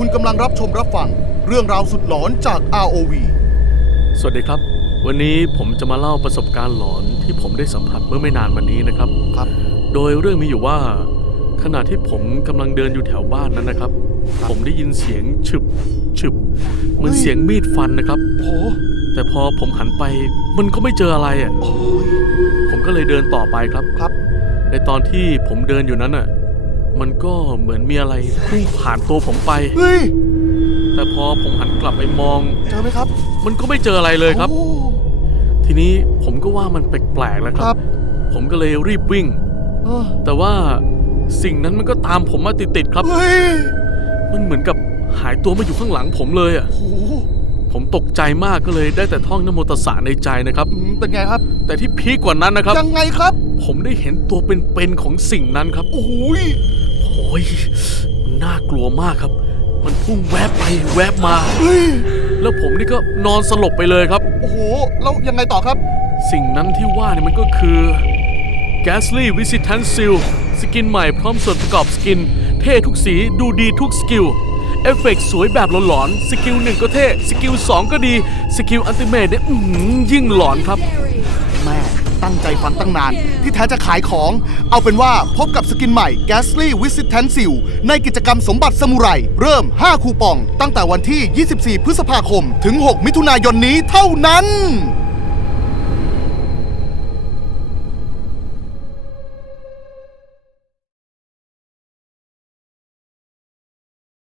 คุณกำลังรับชมรับฟังเรื่องราวสุดหลอนจาก ROV สวัสดีครับ วันนี้ผมจะมาเล่าประสบการณ์หลอนที่ผมได้สัมผัสเมื่อไม่นานมานี้นะครับ ครับ โดยเรื่องมีอยู่ว่า ขณะที่ผมกำลังเดินอยู่แถวบ้านนั้นนะครับ ผมได้ยินเสียงฉึบฉึบเหมือนเฮ้ยเสียงมีดฟันนะครับ โอ้แต่พอผมหันไปมันก็ไม่เจออะไรอะ โอ้ยผมก็เลยเดินต่อไปครับ ครับ ในตอนที่ผมเดินอยู่นั้นอะ มันก็เหมือนมีอะไรพุ่งผ่านตัวผมไป เฮ้ยแต่พอผมหันกลับไปมอง เจอไหมครับมันก็ไม่เจออะไรเลยครับ โอ้ ทีนี้ผมก็ว่ามันแปลกๆแล้วคครัรับ บ ผมก็เลยรีบวิ่ง เออแต่ว่าสิ่งนั้นมันก็ตามผมมาติดๆครับ เฮ้ยมันเหมือนกับหายตัวมาอยู่ข้างหลังผมเลยอะ โอ้โหผมตกใจมากก็เลยได้แต่ท่องนโมตัสสะในใจนะครับ อืมเป็นไงครับ แต่ที่พีคกว่านั้นนะครับ ยังไงครับ ผมได้เห็นตัวเป็นๆของสิ่งนั้นครับ โอ้ย โอ้ยมันน่ากลัวมากครับ มันพุ่งแวบไปแวบมาเฮ้ยแล้วผมนี่ก็นอนสลบไปเลยครับ โอ้โห แล้วยังไงต่อครับ สิ่งนั้นที่ว่าเนี่ยมันก็คือ Gasly Visitant Seal สกินใหม่พร้อมส่วนประกอบสกิน เท่ทุกสีดูดีทุกสกิล เอฟเฟกต์สวยแบบหลอนๆ สกิลหนึ่งก็เท่ สกิลสองก็ดี สกิลอัลติเมทเนี่ยอื้อหือยิ่งหลอนครับ แม่ ตั้งใจฟังตั้งนาน ที่แท้จะขายของ เอาเป็นว่าพบกับสกินใหม่ Gasly Visitant Seal ในกิจกรรมสมบัติสมุไร เริ่ม 5 คูปอง ตั้งแต่วันที่ 24 พฤษภาคม ถึง 6 มิถุนายนนี้เท่านั้น